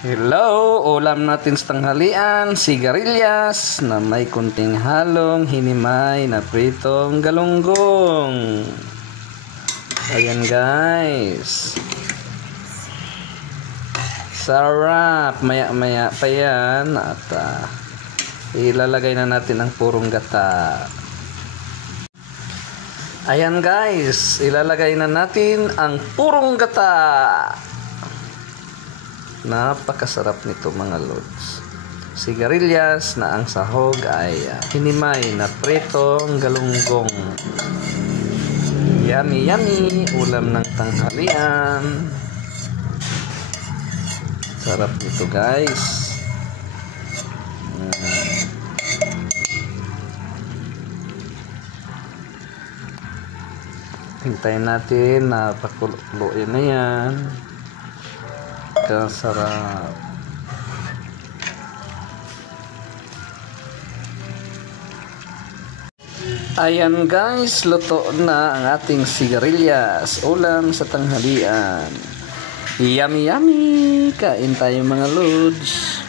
Hello! Ulam natin sa tanghalian, sigarilyas na may kunting halong hinimay na pritong galunggong. Ayan guys. Sarap! Maya-maya pa yan at ilalagay na natin ang purong gata. Ayan guys, ilalagay na natin ang purong gata. Napakasarap nito mga lods. Sigarilyas na ang sahog ay hinimay na pritong galunggong. Yummy yummy! Ulam ng tanghalian. Sarap nito guys. Hintayin natin na pakuluin na yan. Sarap. Ayan guys, luto na ang ating sigarilyas, ulam sa tanghalian. Yummy yummy! Kain tayo mga lods.